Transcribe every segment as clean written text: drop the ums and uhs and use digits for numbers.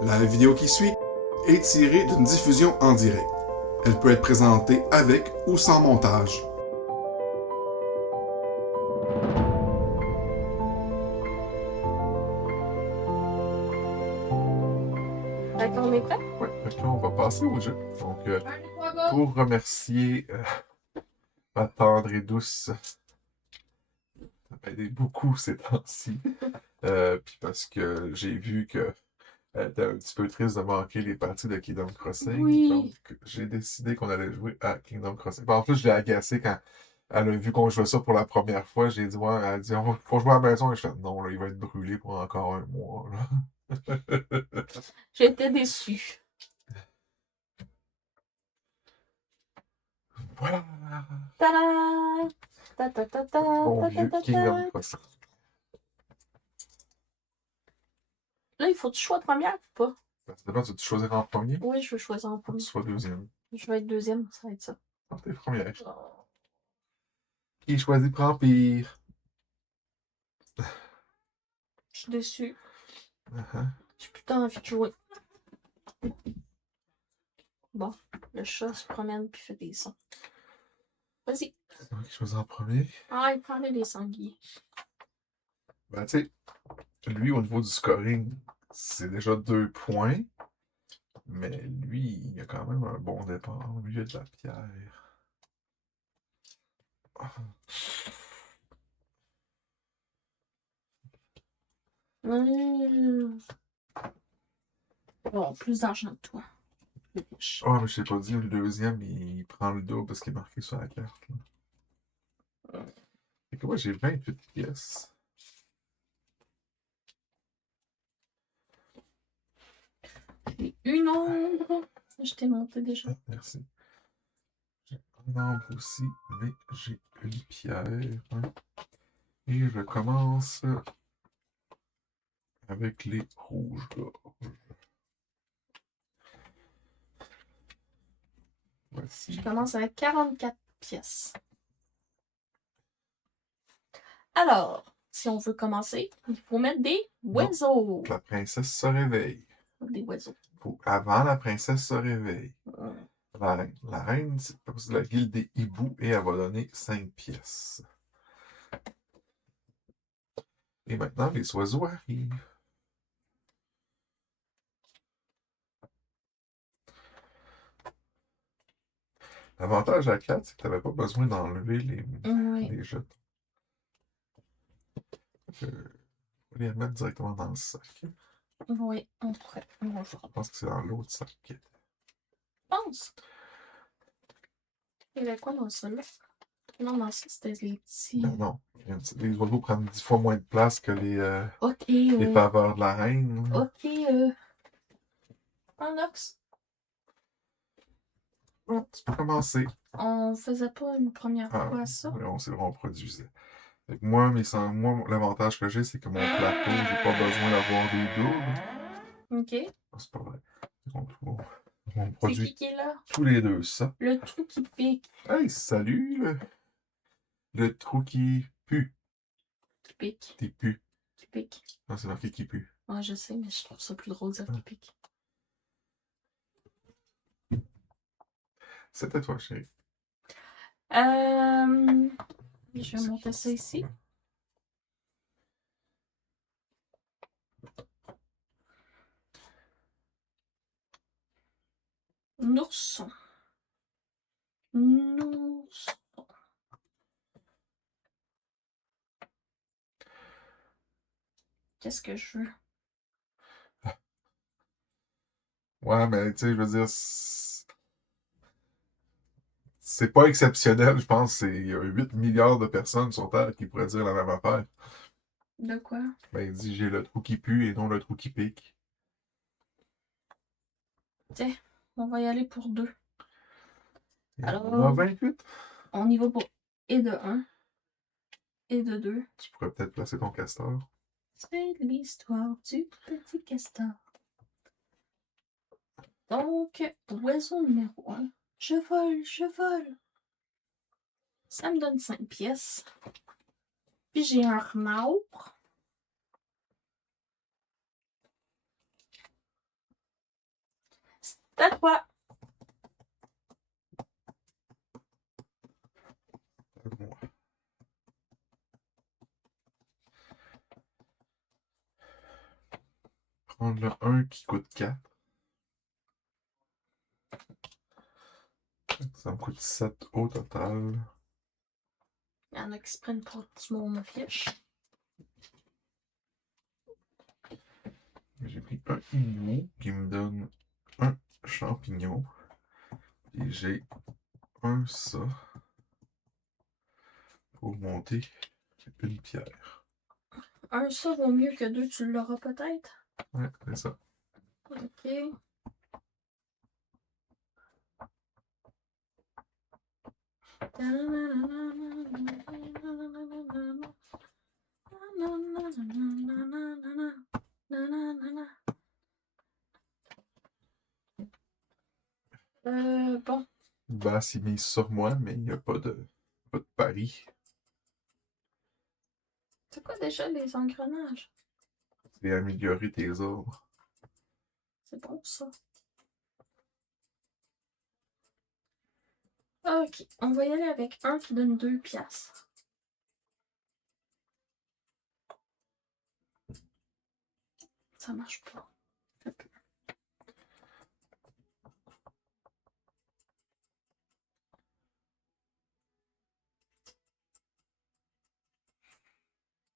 La vidéo qui suit est tirée d'une diffusion en direct. Elle peut être présentée avec ou sans montage. D'accord, on est prêt? Ouais, fait que là, on va passer au jeu. Donc, pour remercier ma tendre et douce, ça m'a aidé beaucoup ces temps-ci. Puis parce que j'ai vu que elle était un petit peu triste de manquer les parties de Kingdom Crossing. Oui. Donc, j'ai décidé qu'on allait jouer à Kingdom Crossing. Puis en plus, je l'ai agacé quand elle a vu qu'on jouait ça pour la première fois. J'ai dit, ouais, elle a dit, faut jouer à la maison. Et je fais, non, là, il va être brûlé pour encore un mois. Là. J'étais déçue. Voilà. Ta-da! Ta-ta-ta-ta, Bon vieux ta-ta-ta-ta. Kingdom Crossing. Là, il faut que tu choisir première ou pas? Ça dépend, tu veux choisir en premier Oui, je veux choisir en ou premier. tu sois deuxième? Je vais être deuxième, ça va être ça. Ah, t'es première. Qui choisit prend pire. Je suis déçue. Uh-huh. J'ai plus tant envie de jouer. Bon, le chat se promène puis fait des sons. Vas-y. C'est moi qui choisis en premier. Ah, il prend les sangliers. Ben, tu sais, lui, au niveau du scoring, c'est déjà 2 points. Mais lui, il a quand même un bon départ. Lui, il a de la pierre. Bon, plus d'argent que toi. Plus riche. Ah, mais je t'ai pas dit, le deuxième, il prend le double parce qu'il est marqué sur la carte. Là. Fait que moi, j'ai 28 pièces. Et une ombre. Je t'ai monté déjà. Ah, merci. J'ai un arbre aussi, mais j'ai une pierre. Et je commence avec les rouges. Voici. Je commence avec 44 pièces. Alors, si on veut commencer, il faut mettre des oiseaux. La princesse se réveille. Des oiseaux. Avant la princesse se réveille. La reine, c'est la guilde des hiboux et elle va donner 5 pièces. Et maintenant, les oiseaux arrivent. L'avantage à 4, c'est que tu n'avais pas besoin d'enlever les jetons. Je vais les remettre directement dans le sac. Oui, on pourrait. Je pense que c'est dans l'autre sac. Je pense. Il y avait quoi dans celui-là? Non, non, ça, c'était les petits. Non. Les oiseaux prennent 10 fois moins de place que Ok. les faveurs de la reine. Ok. Un ox. Bon, tu peux commencer. On faisait pas une première fois ça? C'est vrai, on produisait. Fait que moi, l'avantage que j'ai, c'est que mon plateau, j'ai pas besoin d'avoir des doubles. Ok. Ah, c'est pas vrai. On C'est produit qui est là? tous les deux ça. Le trou qui pique. Hey, salut, le trou qui pue. Qui pique. Qui pue. Qui pique. Non, c'est marqué qui pue. Ouais, je sais, mais je trouve ça plus drôle de dire qui pique. C'était toi, chérie. Je vais monter ça ici. Nourson. Nourson. Qu'est-ce que je veux? Ouais, mais tu sais, je veux dire, c'est pas exceptionnel, je pense. Il y a 8 milliards de personnes sur Terre qui pourraient dire la même affaire. De quoi? Ben, il dit j'ai le trou qui pue et non le trou qui pique. Tiens, on va y aller pour 2. Alors, on a 28. On y va pour et de 1 et de 2. Tu pourrais peut-être placer ton castor. C'est l'histoire du petit castor. Donc, oiseau numéro 1. Je vole, je vole. Ça me donne 5 pièces. Puis j'ai un renard. À toi. Moi. Prendre le 1 qui coûte 4. Ça me coûte 7 au total. Il y en a qui se prennent pour du monde fiche. J'ai pris un hibou qui me donne un champignon. Et j'ai un ça pour monter une pierre. Un ça vaut mieux que deux, tu l'auras peut-être. Ouais, c'est ça. Ok. Bon. Bass, il mise sur moi, mais il n'y a pas de pari. C'est quoi déjà les engrenages? C'est améliorer tes ordres. C'est bon ça. Ok, on va y aller avec un qui donne 2 piastres. Ça marche pas.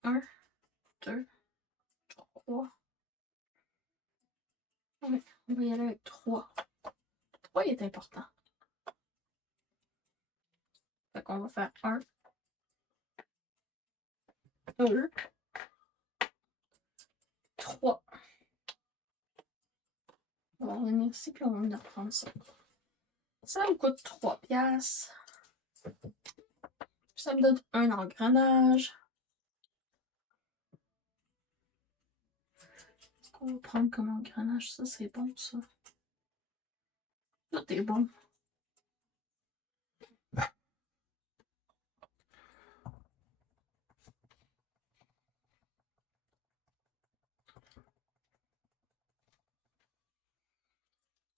Un, deux, trois. Oui, on va y aller avec 3. 3 est important. Fait qu'on va faire 1, 2, 3. On va revenir ici puis on va reprendre ça. Ça me coûte 3 piastres. Ça me donne un engrenage. Qu'est-ce qu'on va prendre comme engrenage? Ça, c'est bon, ça. Tout est bon.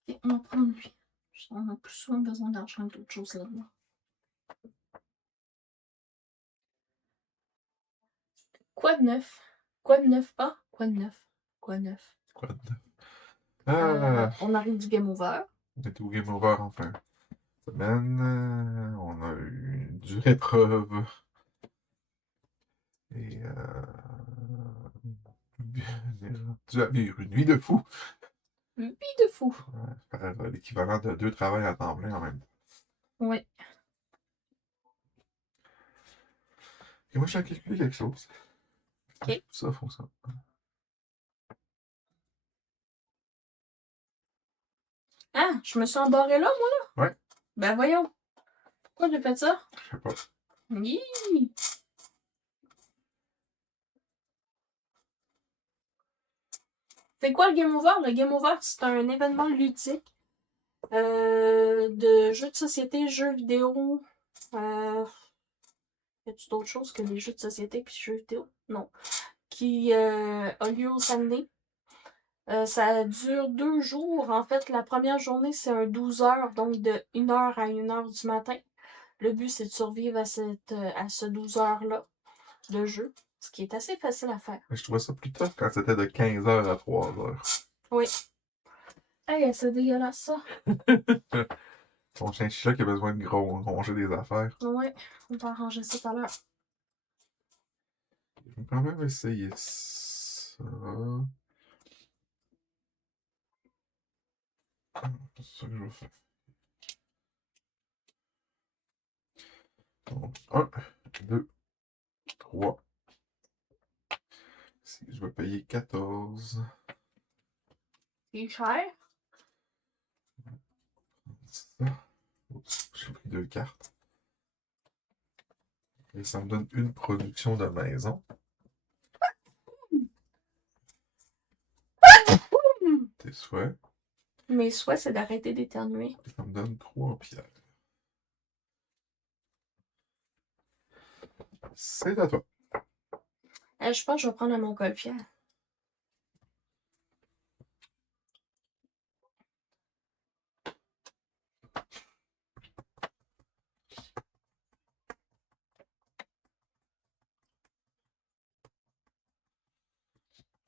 Et on va prendre lui. On a plus souvent besoin d'argent que d'autres choses là-bas. Quoi de neuf? Quoi de neuf? Ah, quoi de neuf? Quoi de neuf? Quoi de neuf? Ah! On arrive du game over. On est au Game Over en fin de semaine. On a eu une dure épreuve. Et tu as eu une nuit de fou. Vie de fou. Ouais, faire l'équivalent de 2 travails à temps plein en même temps. Ouais. Et moi, j'ai calculé quelque chose. Ok. Tout ça fonctionne. Ah, je me suis embarrée là, moi, là? Ouais. Ben voyons. Pourquoi j'ai fait ça? Je sais pas. Hi! C'est quoi le Game Over? Le Game Over, c'est un événement ludique de jeux de société, jeux vidéo. Y a-tu d'autres choses que les jeux de société puis jeux vidéo? Non. Qui a lieu au samedi. Ça dure 2 jours. En fait, la première journée, c'est un 12 heures, donc de 1h à 1h du matin. Le but, c'est de survivre à ce 12 heures-là de jeu, ce qui est assez facile à faire. Je trouvais ça plus tough quand c'était de 15h à 3h. Oui. Hey, c'est dégueulasse, ça. Ton chien chat qui a besoin de ronger des affaires. Ouais, on va arranger ça tout à l'heure. Je vais quand même essayer ça. C'est ça que je vais faire. Donc, 1, 2, 3. Ici, je vais payer 14. C'est cher. Ça. Oups, j'ai pris 2 cartes. Et ça me donne une production de maison. Tes souhaits. Mes souhaits, c'est d'arrêter d'éternuer. Et ça me donne 3 pierres. C'est à toi. Je pense que je vais prendre un montgolfière.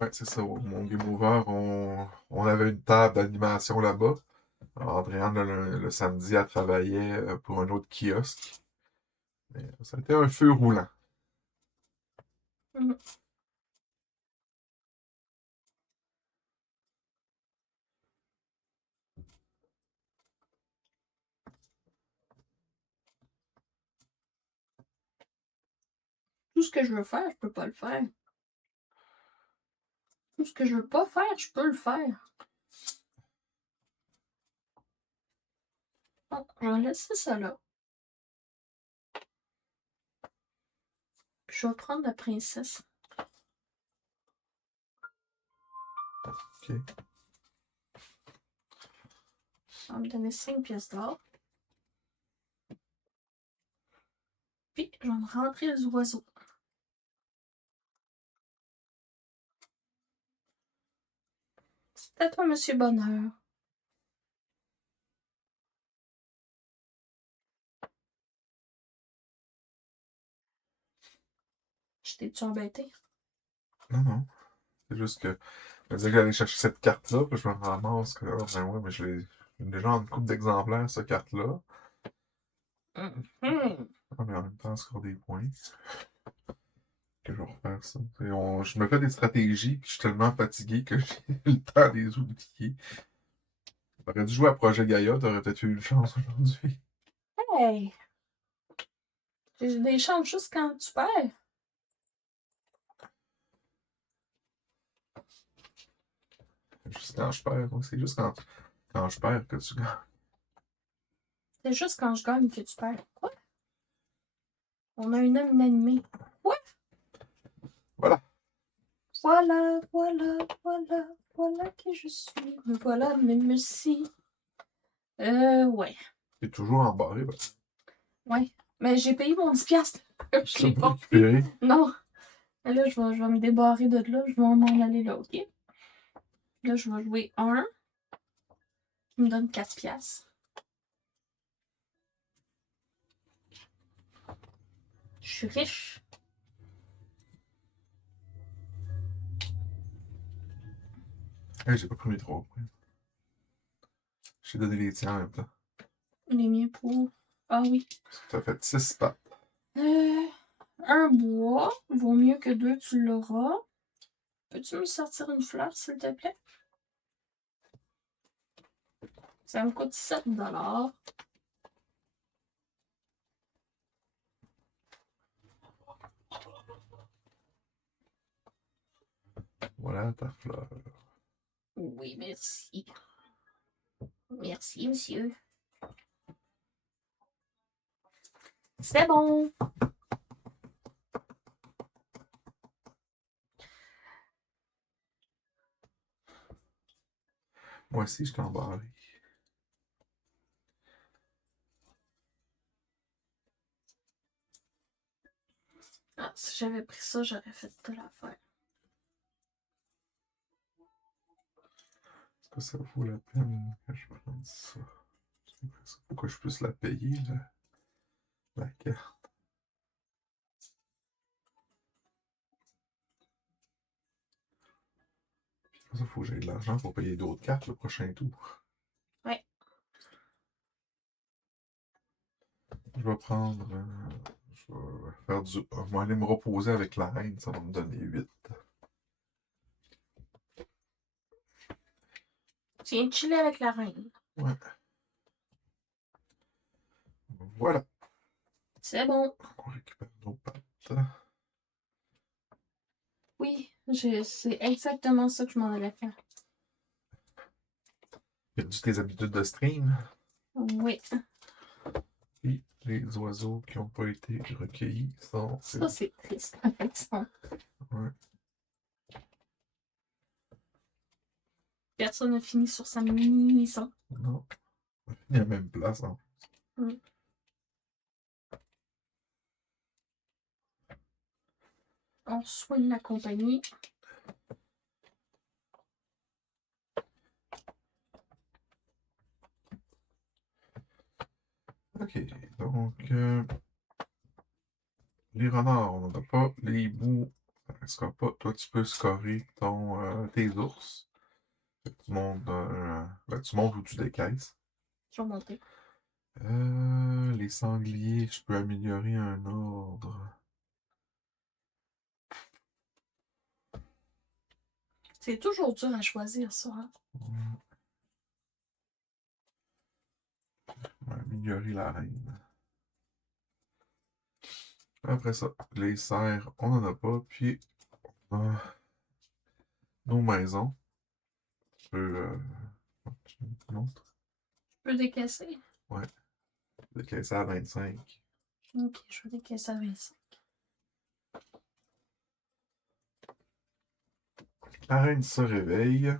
Ouais, c'est ça. Mon Game Over, on avait une table d'animation là-bas. Alors, Andréane, le samedi, elle travaillait pour un autre kiosque. Mais ça a été un feu roulant. Mhm. Tout ce que je veux faire, je peux pas le faire. Tout ce que je veux pas faire, je peux le faire. Bon, je vais laisser ça là. Puis je vais prendre la princesse. OK. Ça va me donner 5 pièces d'or. Puis, je vais me rentrer les oiseaux. C'est à toi, Monsieur Bonheur. Je t'ai-tu embêté? Non, non. C'est juste que je me disais que j'allais chercher cette carte-là, puis je me ramasse que ben ouais, mais j'ai déjà une couple d'exemplaires, cette carte-là. Mhm. Ah, mais en même temps, score des points. Que je vais refaire ça. Je me fais des stratégies, puis je suis tellement fatigué que j'ai le temps de les oublier. T'aurais dû jouer à Projet Gaïa, t'aurais peut-être eu une chance aujourd'hui. Hey! J'ai des chances juste quand tu perds. Juste quand je perds, donc c'est juste quand je perds que tu gagnes. C'est juste quand je gagne que tu perds. Quoi? On a un homme inanimé. Quoi? Voilà. Voilà, voilà, voilà, voilà qui je suis. Me voilà, même si. Ouais. T'es toujours embarré, ben. Ouais. Mais j'ai payé mon 10 piastres. Je Tu l'ai l'as pas pas pris. récupéré. Non. Là, je vais me débarrer de là. Je vais m'en aller là, ok? Là, je vais jouer un qui me donne 4 piastres. Je suis riche. Hey, j'ai pas pris mes 3 points. J'ai donné les tiens en même temps. Les miens pour. Ah oui. Ça fait 6 pattes. Un bois. Vaut mieux que 2, tu l'auras. Peux-tu me sortir une fleur, s'il te plaît? Ça me coûte 7 $. Voilà ta fleur. Oui, merci. Merci, monsieur. C'est bon. Moi aussi, je suis embarré. Ah, si j'avais pris ça, j'aurais fait toute l'affaire. Est-ce que ça vaut la peine que je prenne ça? Faut que je puisse la payer, la carte. Puis ça, faut que j'aie de l'argent pour payer d'autres cartes le prochain tour. Ouais. Je vais prendre. Je vais faire du. Je vais aller me reposer avec la reine, ça va me donner 8. Tu viens de chiller avec la reine. Ouais. Voilà. C'est bon. On récupère nos pattes. Oui, c'est exactement ça que je m'en allais faire. Perdu tes habitudes de stream. Oui. Et les oiseaux qui n'ont pas été recueillis sont. Ça, c'est triste, par exemple. Ouais. Personne n'a fini sur sa maison. Non. Il y a même place, hein. Mm. On soigne la compagnie. Ok, donc les renards, on n'en a pas. Les hiboux, elle score pas. Toi, tu peux scorer tes ours. Fait que tu montes, tu montes ou tu décaisses. Je vais monter. Les sangliers, je peux améliorer un ordre. C'est toujours dur à choisir ça. Hein? On va améliorer la reine. Après ça, les serres, on n'en a pas. Puis, on a nos maisons. Je peux. Tu me montres? Je peux décaisser. Ouais. Décaisser à 25. Ok, je vais décaisser à 25. La reine se réveille.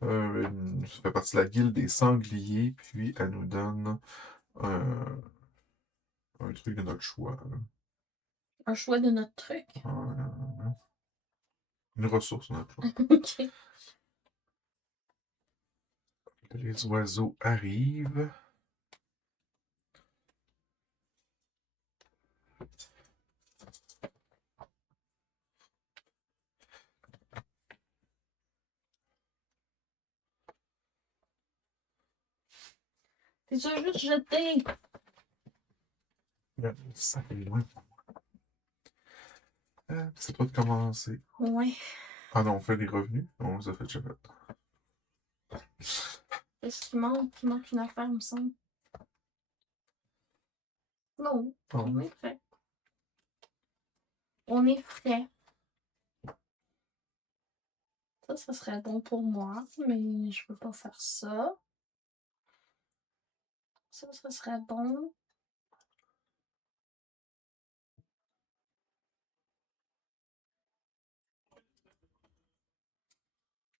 Ça fait partie de la guilde des sangliers. Puis, elle nous donne un truc de notre choix. Un choix de notre truc. Une ressource de notre choix. Ok. Les oiseaux arrivent. T'es sûr juste jeté? Ça fait loin. C'est toi de commencer. Ouais. Ah non, on fait les revenus. On les a fait déjà. Qu'est-ce qu'il manque? Il manque une affaire, il me semble. Non, Oh. on est prêt. On est frais. Ça serait bon pour moi, mais je peux pas faire ça. Ça serait bon.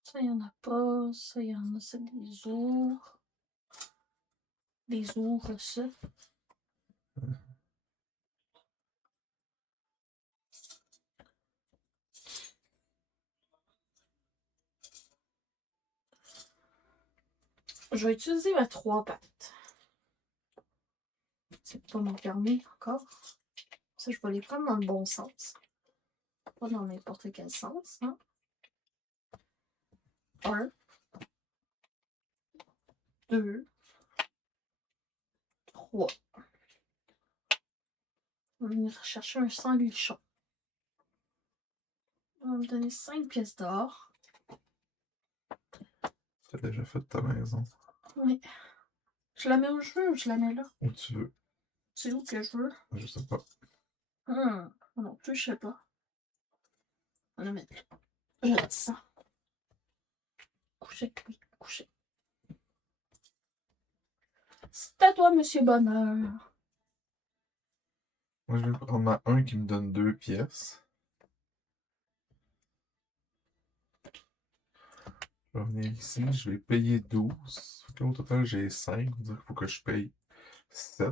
Ça, il y en a pas. Ça, il y en a. C'est des ours. Des ours. Je vais utiliser ma 3 pattes. C'est pas mon permis encore. Ça, je vais les prendre dans le bon sens. Pas dans n'importe quel sens. Hein? 1, 2, 3. On va venir chercher un sanglichon. On va me donner 5 pièces d'or. Tu as déjà fait ta maison. Oui. Je la mets où je veux ou je la mets là? Où tu veux. C'est où que je veux? Je sais pas. Non plus, je sais pas. On va la mettre là. Je descends. Couchez, oui, couchez. C'est à toi, monsieur Bonheur. Moi, je vais prendre ma 1 qui me donne 2 pièces. Je vais venir ici, je vais payer 12. Fait que là, au total, j'ai 5. Ça veut dire qu'il faut que je paye 7.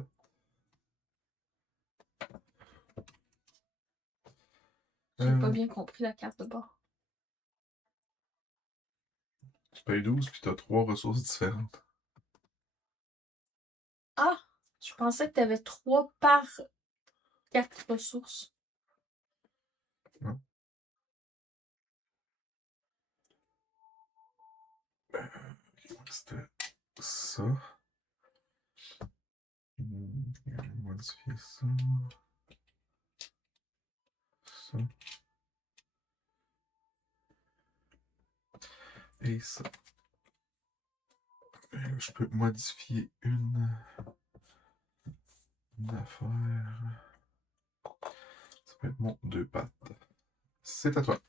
J'ai pas bien compris la carte de bord. Tu payes 12 puis tu as 3 ressources différentes. Ah! Je pensais que tu avais 3 par 4 ressources. Non. C'était ça. Je vais modifier ça. Ça. Et ça. Je peux modifier une affaire. Ça peut être mon 2 pattes. C'est à toi.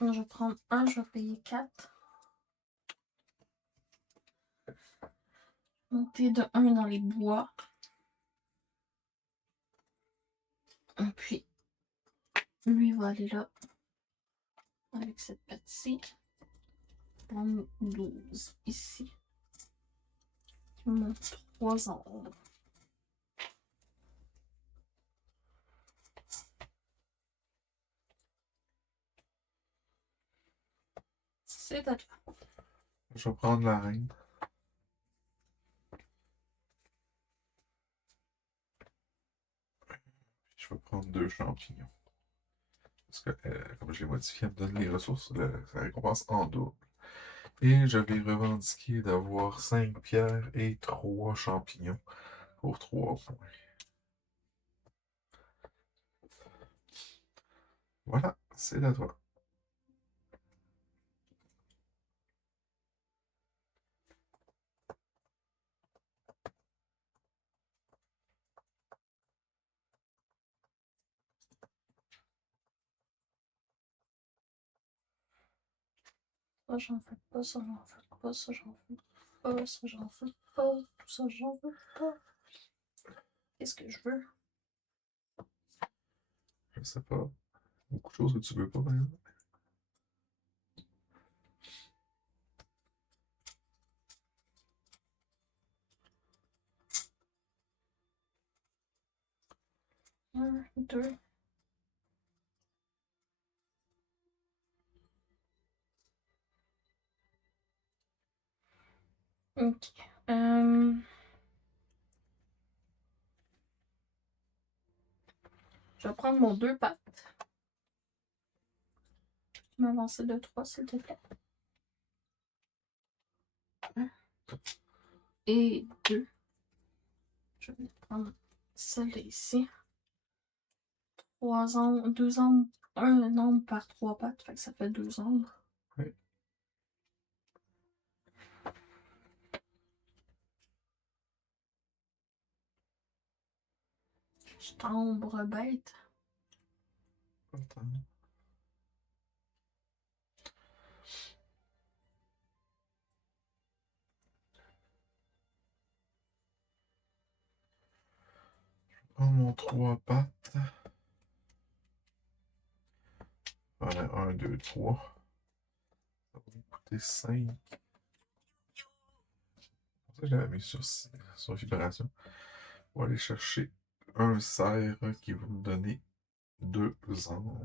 Je vais prendre 1, je vais payer 4. Monter de 1 dans les bois. Et puis, lui va aller là. Avec cette patte-ci. Prendre 12 ici. Mon 3 ordres. C'est à toi. Je vais prendre la reine. je vais prendre 2 champignons. Parce que, comme je l'ai modifié, elle me donne les ressources, ça récompense en double. Et je vais revendiquer d'avoir 5 pierres et 3 champignons pour 3 points. Voilà, c'est à toi. Ça, j'en fais pas, ça, j'en fais pas, ça, j'en fais pas, ça, j'en fais pas, ça, j'en veux pas. Qu'est-ce que je veux? Je sais pas. Beaucoup de choses que tu veux pas, par exemple. Un, deux. Ok. Je vais prendre mon 2 pattes. M'avancer de 3, s'il te plaît. 1 et 2. Je vais prendre celle-là ici. 3 ombres, 2 ombres, un ombre par 3 pattes, fait que ça fait 2 ombres. Oui. Je t'ombre bête. Attends. Prends mon 3 pattes. Voilà, 1, 2, 3. Ça va me coûter 5. Pour ça, je l'avais mis sur vibration. On va aller chercher un cerf qui va me donner 2 ombres.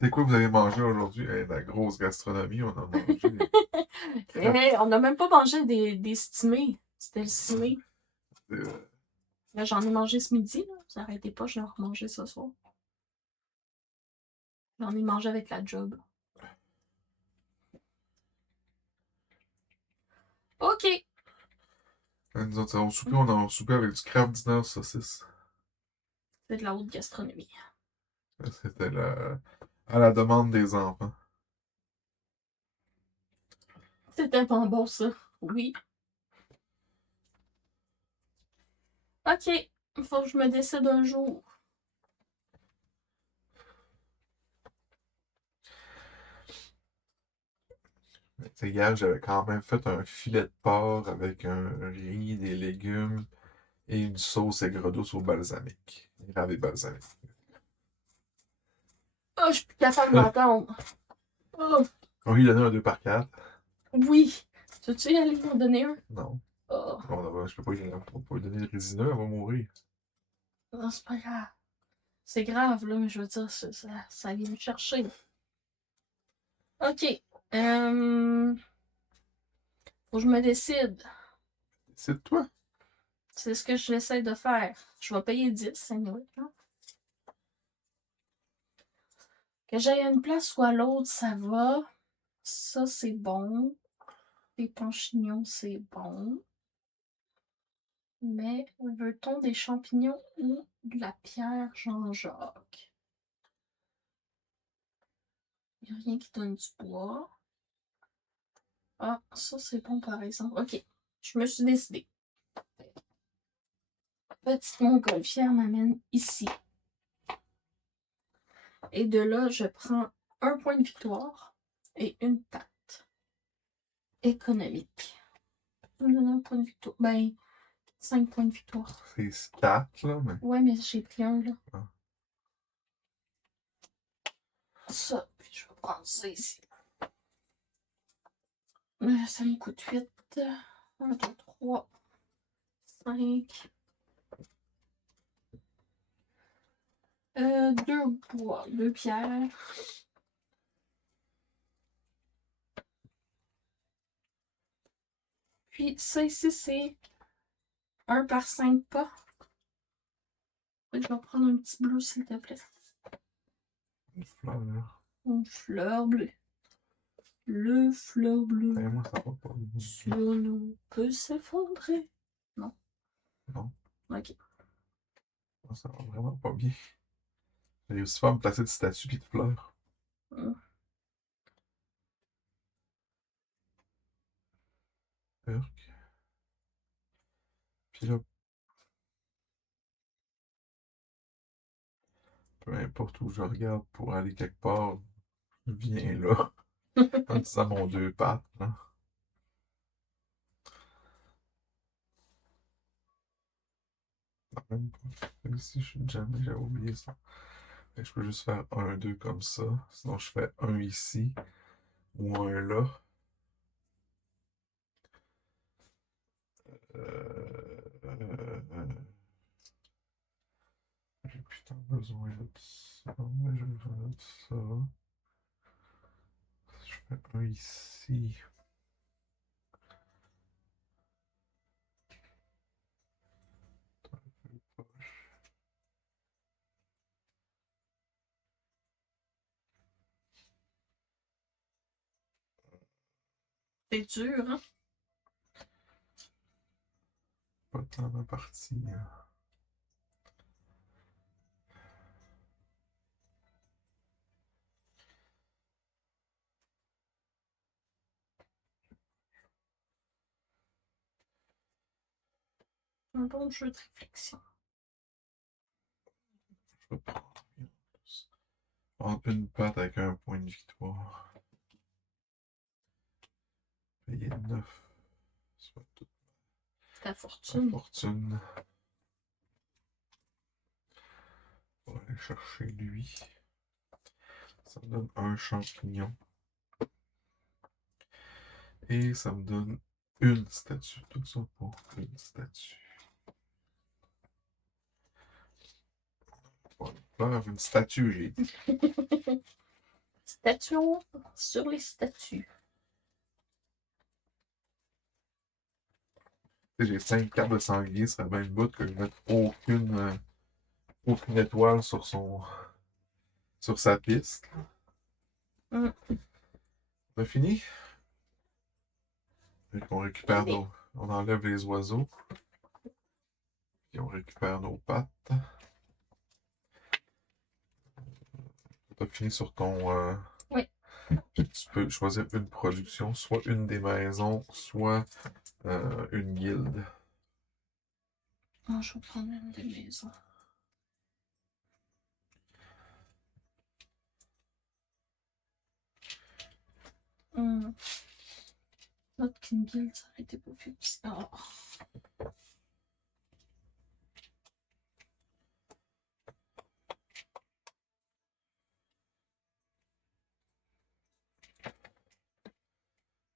C'est quoi vous avez mangé aujourd'hui? La grosse gastronomie, on a mangé. On n'a même pas mangé des stimés. C'était le stimé. Euh, Là, j'en ai mangé ce midi. Là. Vous arrêtez pas, je vais en remanger ce soir. J'en ai mangé avec la job. Ok. Nous autres, on a soupé avec du craft dinner saucisse. C'est de la haute gastronomie. C'était à la demande des enfants. C'était pas bon, ça. Oui. Ok. Il faut que je me décide un jour. Hier, j'avais quand même fait un filet de porc avec un riz, des légumes et une sauce aigre douce au balsamique. Grave et balsamique. Oh, je suis plus capable d'entendre. Oh, On lui donnait un 2 par 4. oui. Tu veux-tu y aller m'en donner un? Non. Oh, Je peux pas lui donner le résineux, elle va mourir. non, c'est pas grave. C'est grave, là, mais je veux dire, ça vient me chercher. Ok. Faut que je me décide. C'est toi. C'est ce que j'essaie de faire. Je vais payer 10, anyway, hein. Que j'aille à une place ou à l'autre, ça va. Ça, c'est bon. Les panchignons, c'est bon. Mais veut-on des champignons ou de la pierre Jean-Jacques? Il n'y a rien qui donne du bois. Ah, ça, c'est bon, par exemple. Ok, je me suis décidée. Petite montgolfière m'amène ici. Et de là, je prends un point de victoire et une patte économique. Tu me donnes un point de victoire. Ben, 5 points de victoire. C'est 4, là, mais. Ouais, mais j'ai pris un, là. Ah. Ça, puis je vais prendre ça ici. Ça me coûte 8. 1, 2, 3, 5. 2 bois, 2 pierres. Puis ça ici, c'est 1 par 5 pas. Je vais prendre un petit bleu, s'il te plaît. Une fleur. Une fleur bleue. Le fleur bleue. Moi, ça va pas. Sur nous peut s'effondrer. Non. Non. Ok. Ça va vraiment pas bien. J'ai réussi pas à me placer de statues et de fleurs. Urk. Puis là, peu importe où je regarde pour aller quelque part, je viens là. En disant mon 2 pattes. Là. Non, même pas. Ici, je suis jamais, j'avais oublié ça. Fait que je peux juste faire 1, 2 comme ça. Sinon, je fais un ici ou un là. J'ai plus tant besoin de ça, mais je vais faire ça. Je fais un ici. C'est dur, hein? Pas tant ma partie. Hein. Un bon jeu de réflexion. Je vais prendre une patte avec un point de victoire. Payer 9. Soit toute Ta ma fortune. fortune. On va aller chercher lui. Ça me donne un champignon. Et ça me donne une statue. Tout ça pour une statue. Faire une statue, j'ai dit. Statuons sur les statues. J'ai 5 cartes de sanglier, ce serait bien le bout que je mette aucune étoile sur sa piste. On a fini? Fait qu'on récupère on enlève les oiseaux. Puis on récupère nos pattes. Tu as fini sur ton. Oui. Tu peux choisir une production, soit une des maisons, soit une guilde. Oh, je vais prendre une des maisons. Notre King Guild, ça aurait été pas plus petit. Oh.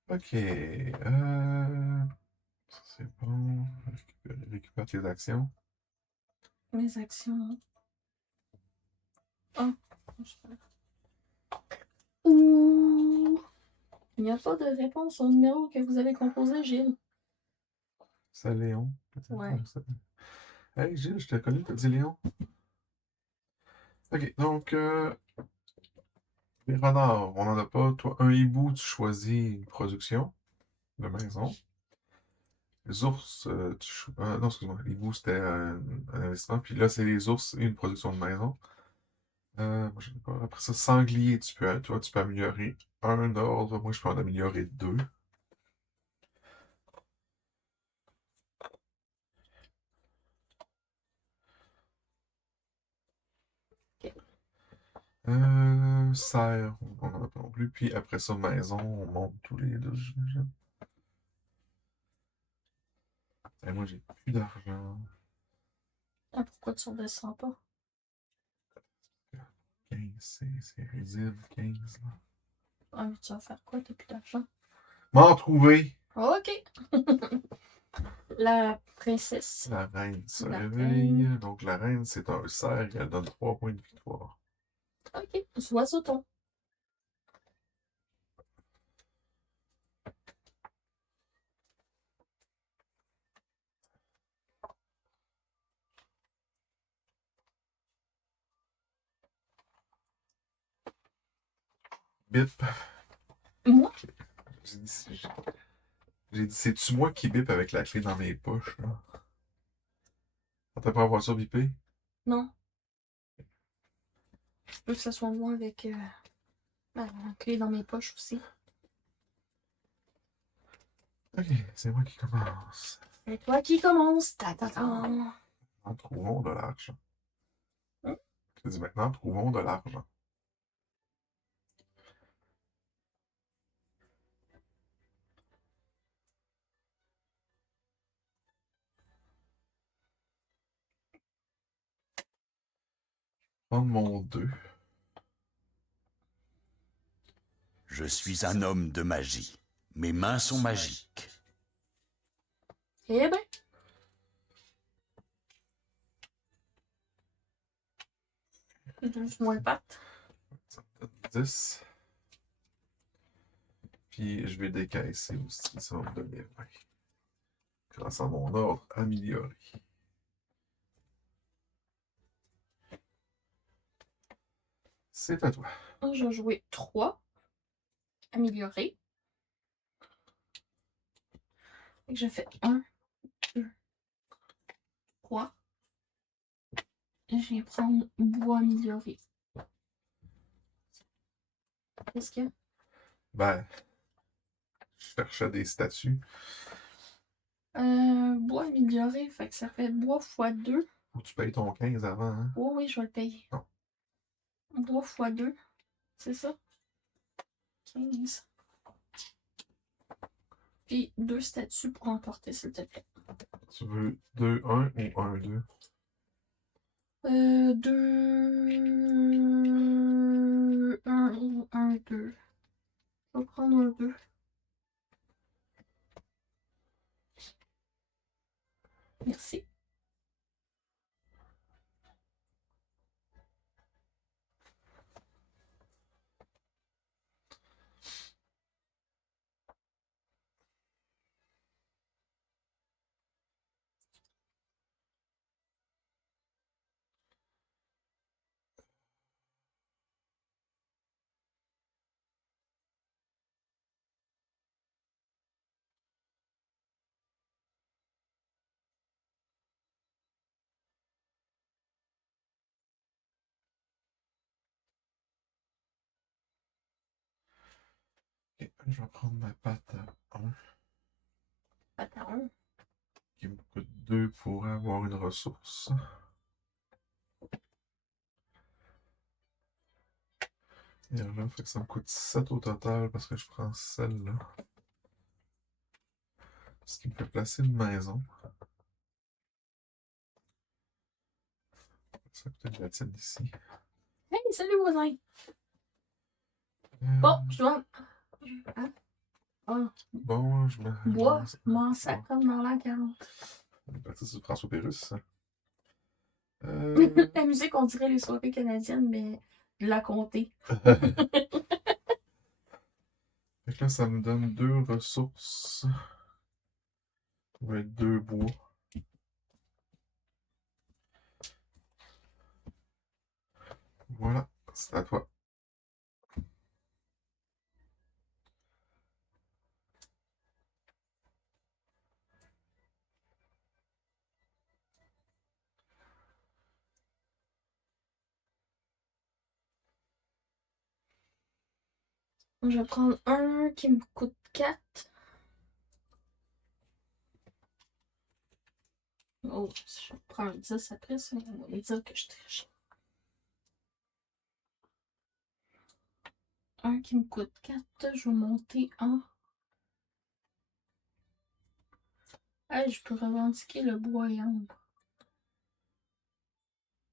Ok. Ça c'est bon. Récupère tes actions. Mes actions. Oh. Ouh. Il n'y a pas de réponse au numéro que vous avez composé, Gilles. C'est Léon. Ouais. Hey Gilles, je t'ai connu, t'as dit Léon. Ok, donc les renards, on n'en a pas. Toi, un hibou, tu choisis une production de maison. Les ours, non, excuse-moi, l'hibou c'était un investissement. Puis là, c'est les ours et une production de maison. Moi, je sais pas. Après ça, sanglier, toi, tu peux améliorer un ordre. Moi, je peux en améliorer 2. Serre, on n'en a pas non plus. Puis après ça, maison, on monte tous les deux, j'imagine. Et moi, j'ai plus d'argent. Ah, pourquoi tu redescends pas? 15, c'est risible, 15. Là. Ah, mais tu vas faire quoi? T'as plus d'argent? M'en trouver! Ok! La princesse. La reine se La réveille. Donc, la reine, c'est un cerf et elle donne 3 points de victoire. Ok, soit sauton. Bip. Moi? J'ai dit, c'est-tu moi qui bip avec la clé dans mes poches, là? T'as pas la voiture bipée? Non. Je veux que ce soit moi avec ma clé dans mes poches aussi. Ok, c'est moi qui commence. C'est toi qui commence. Maintenant, trouvons de l'argent. Hein? Je dis maintenant, trouvons de l'argent. Prendre mon 2. Je suis un homme de magie. Mes mains sont magiques. Eh ben. 12 moins pattes. Ça me donne 10. Puis je vais décaisser aussi, ça va me donner 20. Grâce à mon ordre amélioré. C'est à toi. Je vais jouer 3. Amélioré. Et je fais 1, 2, 3. Et je vais prendre bois amélioré. Qu'est-ce qu'il y a? Ben, je cherchais des statues. Bois amélioré, fait que ça fait bois x 2. Faut que tu payes ton 15 avant, hein? Oh oui, je vais le payer. Non. Bois x 2, c'est ça? 15. Puis 2 statues pour emporter, s'il te plaît. Tu veux 2, 1 ou 1, 2? 2... 1 ou 1, 2. Je vais prendre un 2. Merci. Ok, je vais prendre ma patte à 1. Attends. Qui me coûte 2 pour avoir une ressource. Et là, fait que ça me coûte 7 au total parce que je prends celle-là. Ce qui me fait placer une maison. Ça peut-être la tienne ici. Hey, salut voisin! Euh, Bon, je dois... Hein? Ah, Bon, je me. bois, m'en sac comme dans l'an 40. On est parti sur François Pérusse. La musique, on dirait les soirées canadiennes, mais de la comté. Fait que là, ça me donne 2 ressources. Ça va être 2 bois. Voilà, c'est à toi. Je vais prendre un qui me coûte 4. Oh, je prends un 10 après, ça, on va me dire que je triche. Un qui me coûte 4, je vais monter en... Hey, je peux revendiquer le bois et ambre.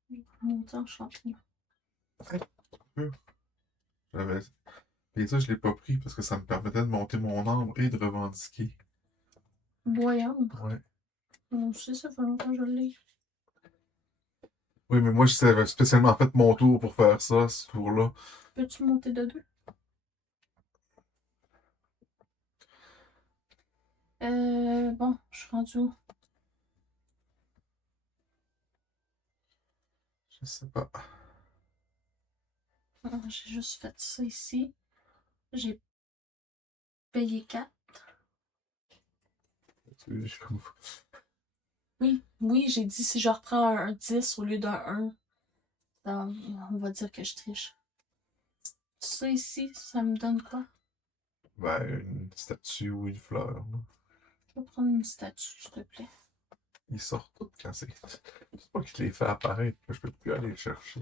Je vais monter en champignon. J'avais. Et ça, je l'ai pas pris parce que ça me permettait de monter mon arbre et de revendiquer. Boyante. Ouais. Moi aussi, ça fait longtemps que je l'ai. Oui, mais moi, j'avais spécialement fait mon tour pour faire ça, ce tour-là. Peux-tu monter de 2? Bon, je suis rendue où? Je sais pas. Ah, j'ai juste fait ça ici. J'ai payé 4. Oui, j'ai dit si je reprends un 10 au lieu d'un 1, on va dire que je triche. Ça ici, ça me donne quoi? Ben, une statue ou une fleur. Là. Je vais prendre une statue, s'il te plaît. Ils sortent tous quand c'est. C'est pas que je les fais apparaître, là, je peux plus aller les chercher.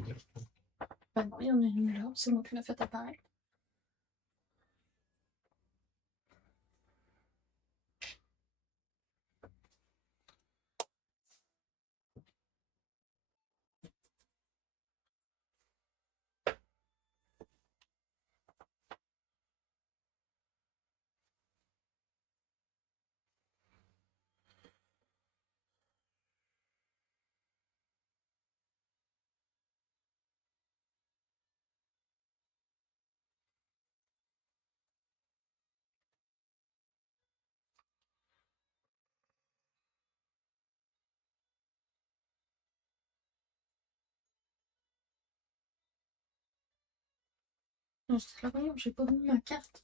Ben non, il y en a une là. C'est moi qui l'ai fait apparaître. Je dis là, voyons, j'ai pas mis ma carte.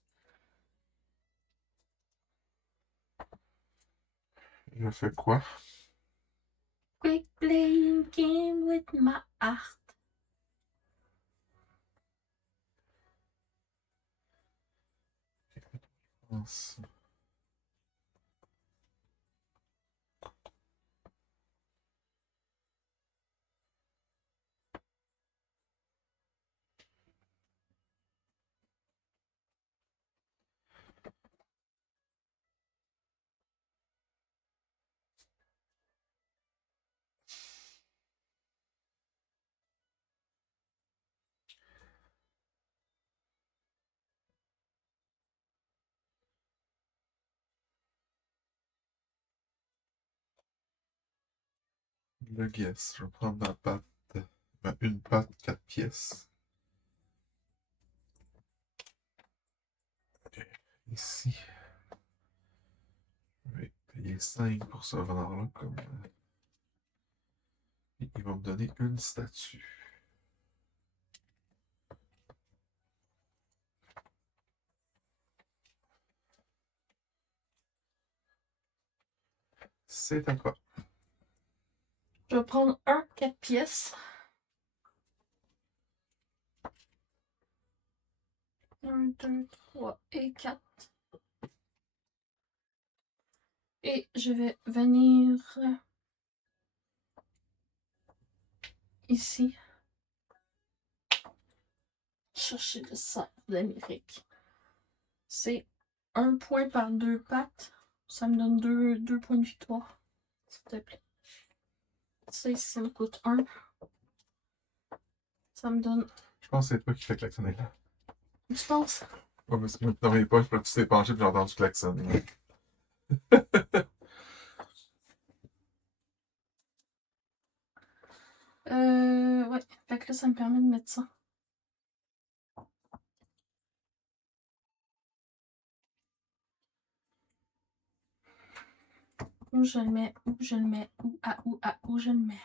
Je fais quoi? Quick playing game with my heart. Pense. Le guess. Je vais prendre ma patte. Une patte, 4 pièces. Ici. Je vais payer 5 pour ce renard-là. Comme... Et il va me donner une statue. C'est à toi. Je vais prendre un 4 pièces. 1, 2, 3 et 4. Et je vais venir ici chercher le sable d'Amérique. C'est 1 point par 2 pattes. Ça me donne 2 points de victoire. S'il te plaît. Ça ici, ça me coûte 1. Ça me donne. Je pense que c'est toi qui fais klaxonner là. Tu penses? Ouais, parce que dans mes poches, tu t'es penché et j'ai entendu klaxonner. Ouais. Fait que là, ça me permet de mettre ça. Où je le mets, où je le mets, où je le mets.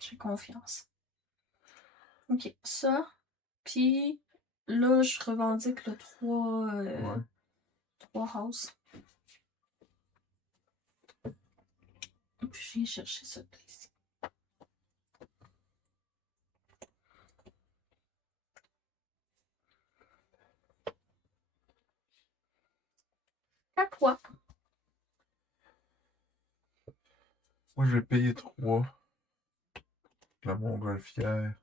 J'ai confiance. Ok, ça. Puis là, je revendique le 3, Ouais. 3 house. Puis je viens chercher ça ici. À toi. Moi, je vais payer 3. La montgolfière.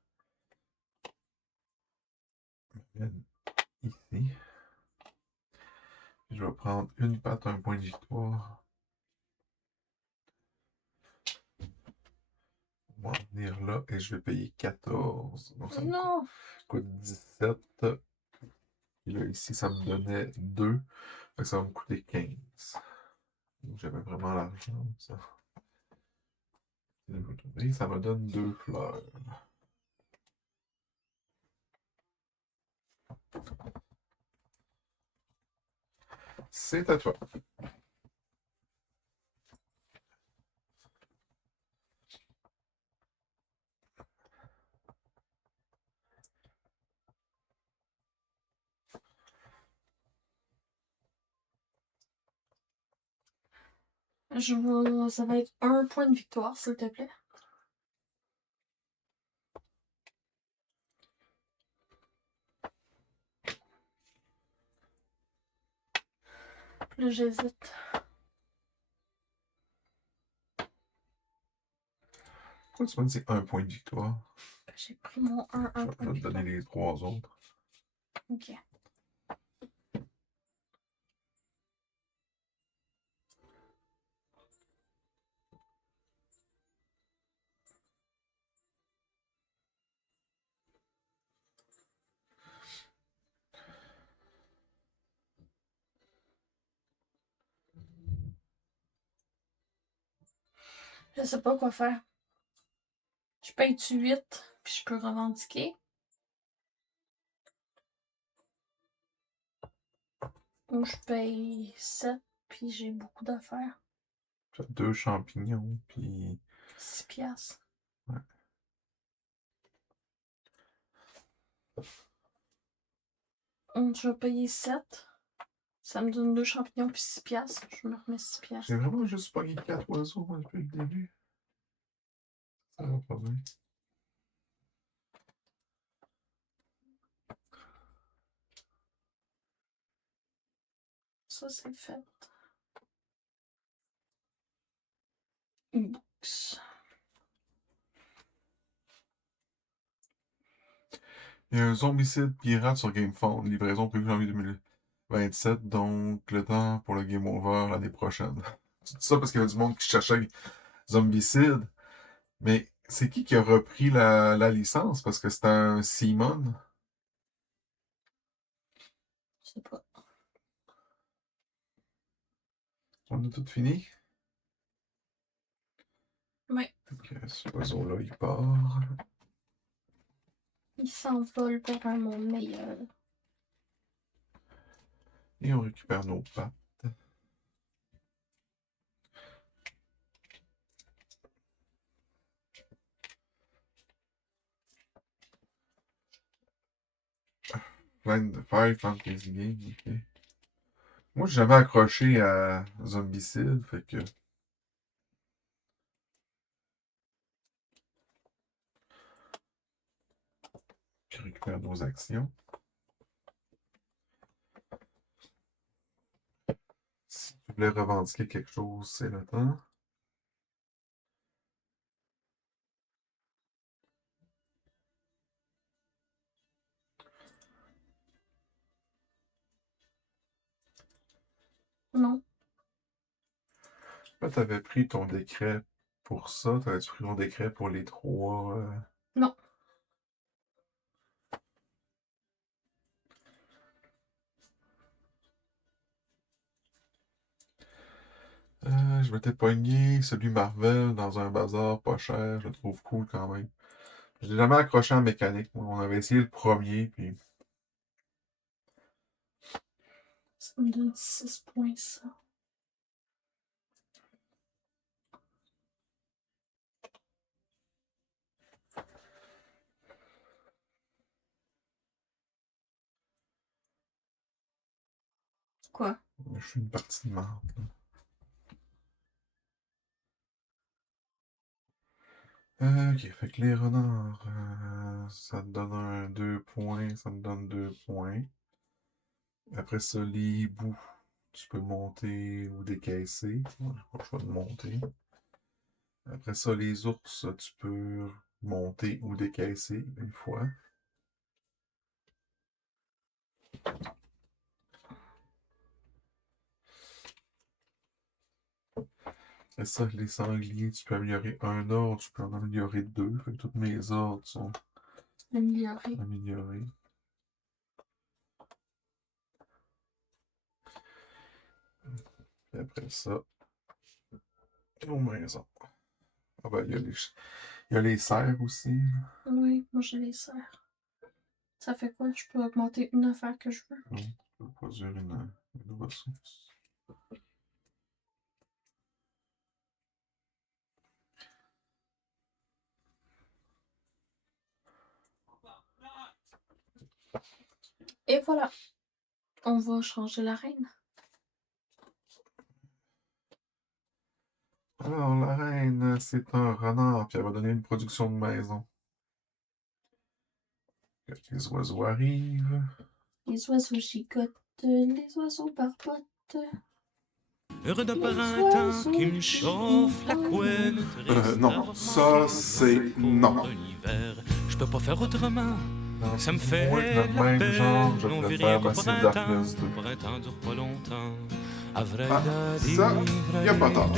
Ici. Je vais prendre une patte, un point de victoire. On va en venir là et je vais payer 14. Donc ça me Non! coûte 17. Puis là, ici, ça me donnait 2. Fait que ça va me coûter 15. Donc, j'avais vraiment l'argent. Ça. Et ça me donne 2 fleurs. C'est à toi. Ça va être 1 point de victoire, s'il te plaît. Là, j'hésite. Pourquoi tu m'as dit c'est 1 point de victoire? J'ai pris mon 1 Je point vais de te donner victoire. les 3 autres. Ok. Je sais pas quoi faire. Je paye-tu 8, puis je peux revendiquer. Ou je paye 7, puis j'ai beaucoup d'affaires. Tu as 2 champignons, puis... 6 piastres. Ouais. Je vais payer 7. Ça me donne 2 champignons puis 6 piastres. Je me remets 6 piastres. J'ai vraiment juste pogné 4 oiseaux moi, depuis le début. Ça va pas bien. Ça, c'est fait. Books. Il y a un zombicide pirate sur GameFound. Livraison prévue janvier 2027. Donc, le temps pour le Game Over l'année prochaine. Tu dis ça parce qu'il y avait du monde qui cherchait Zombicide. Mais c'est qui a repris la licence? Parce que c'était un Simon. Je sais pas. On a tout fini? Ouais. Donc, ce oiseau-là, il part. Il s'envole vers un monde meilleur. Et on récupère nos pattes. Fire Fantasy Game, ok. Moi, j'ai jamais accroché à Zombicide, fait que... Je récupère nos actions. Si tu voulais revendiquer quelque chose, c'est le temps. Non. Là, t'avais pris ton décret pour ça. T'avais-tu pris ton décret pour les 3... Non. Je m'étais pogné celui Marvel dans un bazar pas cher. Je le trouve cool quand même. Je l'ai jamais accroché en mécanique. Moi. On avait essayé le premier, puis... Ça me donne 6 points, ça. Quoi? Je fais une partie de marde. Ok, fait que les renards, ça te donne un 2 points, ça me donne 2 points. Après ça, les hiboux, tu peux monter ou décaisser. Moi, j'ai pas le choix de monter. Après ça, les ours, tu peux monter ou décaisser une fois. Après ça, les sangliers, tu peux améliorer un ordre, tu peux en améliorer 2. Fait que tous mes ordres sont Amélioré. améliorés. Puis après ça, nos maisons. Ah ben, il y a les serres aussi. Oui, moi j'ai les serres. Ça fait quoi? Je peux augmenter une affaire que je veux. Tu peux produire une ressource. Et voilà. On va changer la reine. Alors, la reine, c'est un renard, puis elle va donner une production de maison. Les oiseaux arrivent. Les oiseaux gigotent, les oiseaux barbotent. Heureux de Les printemps oiseaux qui me chauffe la couenne. Non, ça c'est non. Je peux pas faire autrement. Dans Ça me fait moi, dans le la même peine. genre, je On vit préfère rien qu'au Massive printemps. Darkness 2. Le printemps dure pas longtemps. Ah, ça, y a pas tort.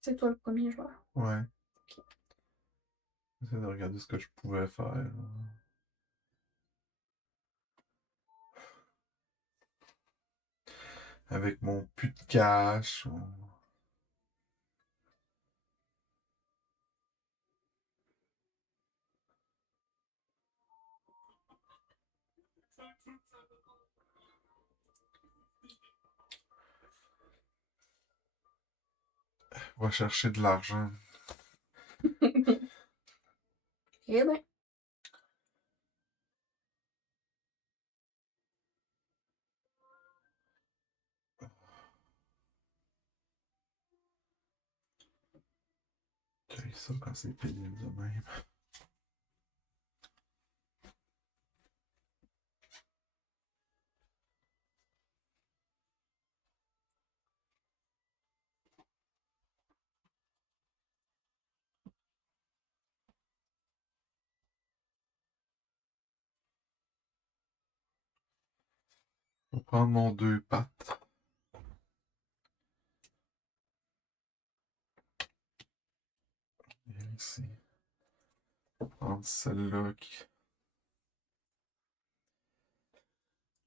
C'est toi le premier joueur. Ouais. J'essaie de regarder ce que je pouvais faire. Avec mon pu de cash. On va chercher de l'argent. Eh ben. J'ai ça quand c'est pénible de même. Je vais prendre mon 2 pattes. Et ici. Je vais prendre celle-là qui.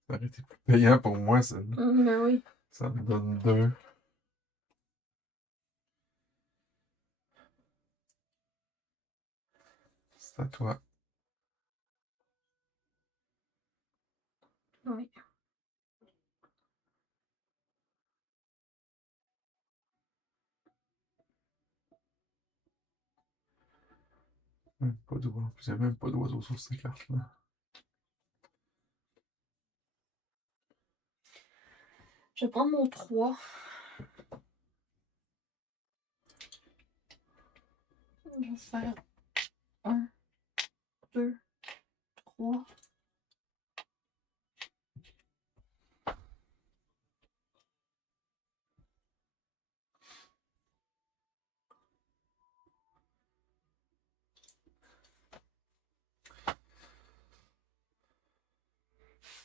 Ça aurait été plus payant pour moi, celle-là. Ben oui. Ça me donne 2. C'est à toi. Oui. Pas d'oiseaux. Il n'y a même pas d'oiseaux sur ces cartes-là. Je vais prendre mon 3. Je vais faire 1, 2, 3.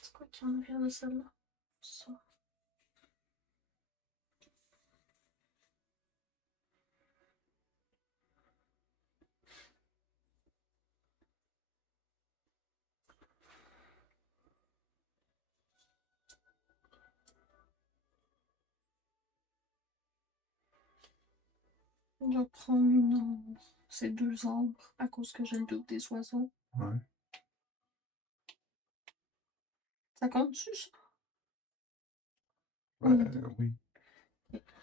C'est quoi qui en vient de celle-là? Ça. On va prendre une. C'est 2 ombres à cause que j'ai le double des oiseaux. Ouais. Ça compte-tu, ça? Oui.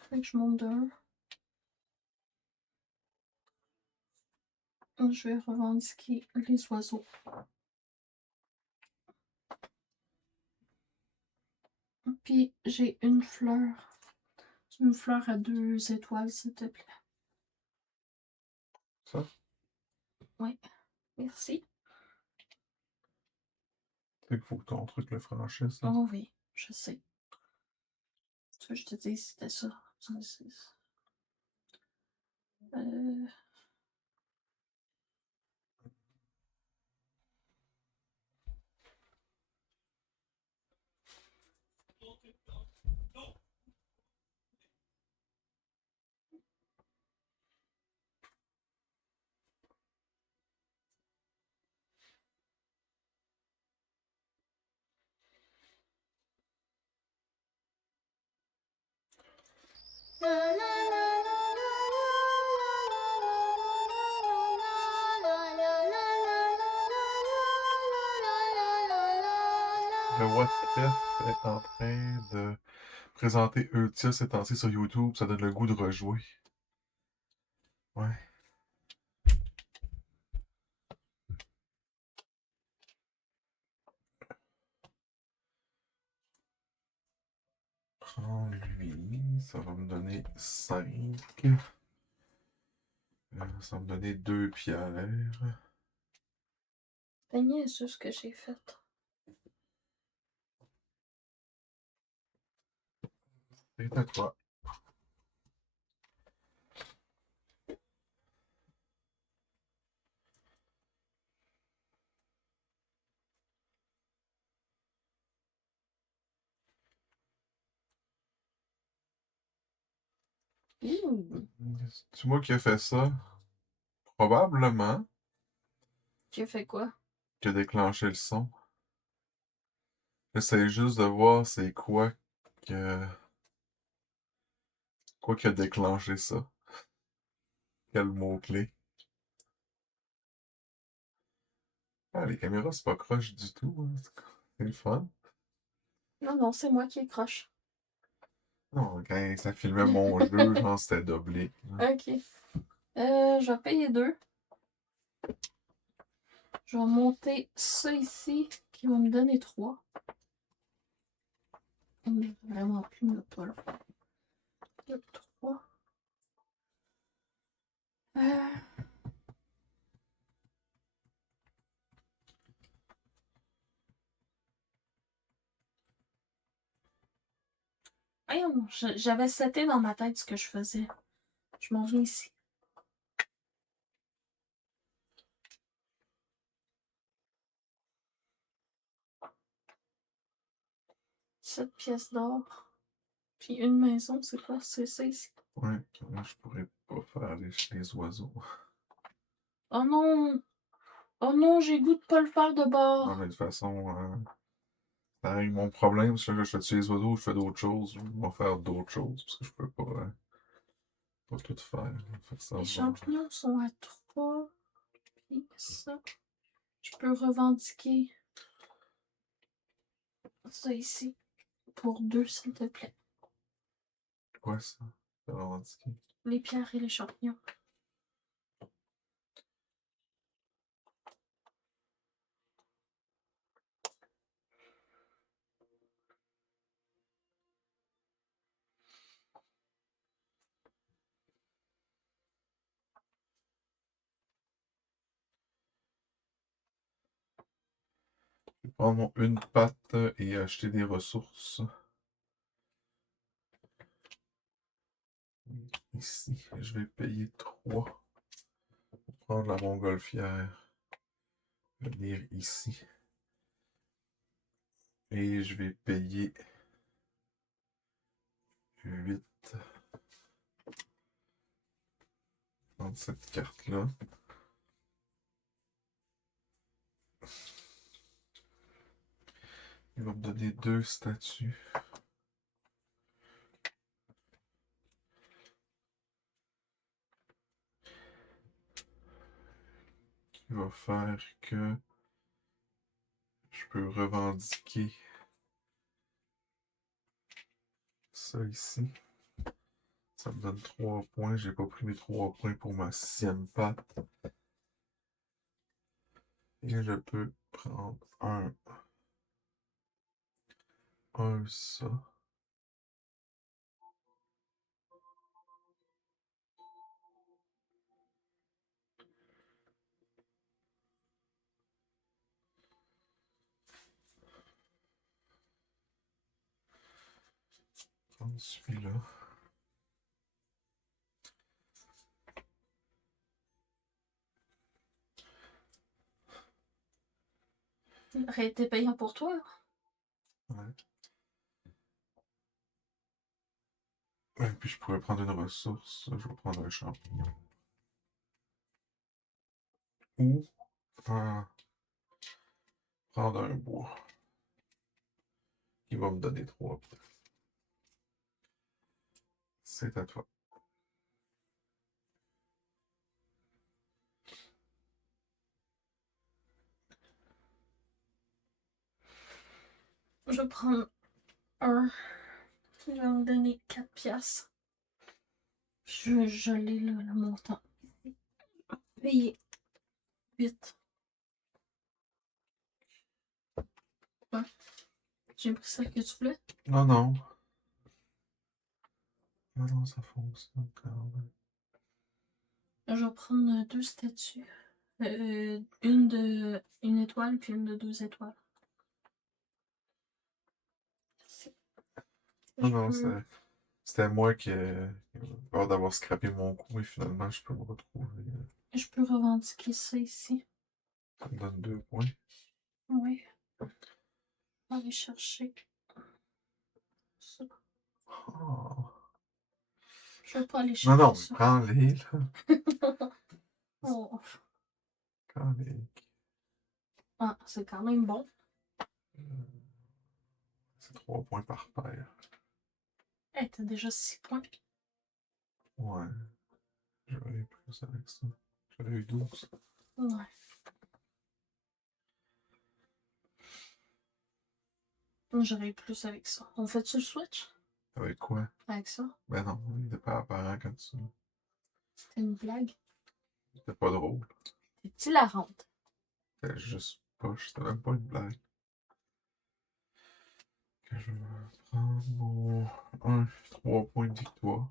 Fait que je monte d'un. Je vais revendiquer les oiseaux. Puis j'ai une fleur. Une fleur à 2 étoiles, s'il te plaît. Ça? Oui. Merci. Tu sais qu'il faut que ton truc le franchisse. Hein? Oh oui, je sais. Tu veux que je te dise c'était ça? Euh... Le Wattef est en train de présenter Ultia ces temps-ci sur YouTube. Ça donne le goût de rejouer. Ouais. Prends lui, ça va me donner 5. Ça va me donner 2 pierres. C'est niaiseux ce que j'ai fait. C'est à toi. C'est moi qui ai fait ça? Probablement. J'ai fait quoi? Qui a déclenché le son. J'essaie juste de voir c'est que... quoi qui a déclenché ça. Quel mot-clé. Ah, les caméras, c'est pas croche du tout. Hein. C'est le fun. Non, c'est moi qui croche. Non, quand ça filmait mon jeu, genre, c'était doublé. Ok. Je vais payer 2. Je vais monter ça ici, qui va me donner 3. Vraiment plus ne pas le faire. 3. Voyons, j'avais seté dans ma tête ce que je faisais. Je m'en viens ici. 7 pièces d'or. Puis une maison, c'est quoi? C'est ça ici. Ouais, je pourrais pas faire les oiseaux. Oh non! Oh non, j'ai goût de pas le faire de Non, bord. mais de toute façon, ça règle mon problème. Si je fais tuer les oiseaux, je fais d'autres choses. Je vais faire d'autres choses parce que je peux pas tout faire. Fait que ça Les va. champignons sont à 3. Puis ça. Je peux revendiquer ça ici. Pour 2, s'il te plaît. Quoi ça? C'est revendiqué. Les pierres et les champignons. Je vais prendre mon une patte et acheter des ressources. Ici, je vais payer 3. Prendre la montgolfière. Venir ici. Et je vais payer 8. Prendre cette carte-là. Il va me donner 2 statues. Qui va faire que je peux revendiquer ça ici. Ça me donne 3 points. J'ai pas pris mes 3 points pour ma 6e patte. Et je peux prendre un ça. Prendre celui-là. Il aurait été payant pour toi. Ouais. Et puis je pourrais prendre une ressource. Je vais prendre un champignon. Ou prendre un bois. Qui va me donner 3 points. C'est à toi. Je vais prendre un. Je vais me donner 4 piastres. Je l'ai là, le montant. Payer. 8. Ouais. J'ai pris celle que tu voulais. Non, non. Non, non, ça fonctionne quand même. Je vais prendre 2 statues. Une de 1 étoile puis une de 2 étoiles. Merci. Non, Je non, peux- c'était moi qui peur d'avoir scrappé mon coup et finalement je peux me retrouver. Je peux revendiquer ça ici. Ça me donne 2 points. Oui. On va aller chercher ça. Oh. Je veux pas aller Non, chercher non, ça. prends-les, là. Oh. Prends-les. Ah, c'est quand même bon. C'est 3 points par paire. Hey, t'as déjà 6 points. Ouais. J'aurais eu plus avec ça. J'aurais eu 12. Ouais. J'aurais eu plus avec ça. On fait-tu le switch? Avec quoi? Avec ça? Ben non, il était pas apparent comme ça. C'était une blague. C'était pas drôle. C'était hilarante. C'était juste poche. C'était même pas une blague. Que je vais prendre mon 3 points de victoire.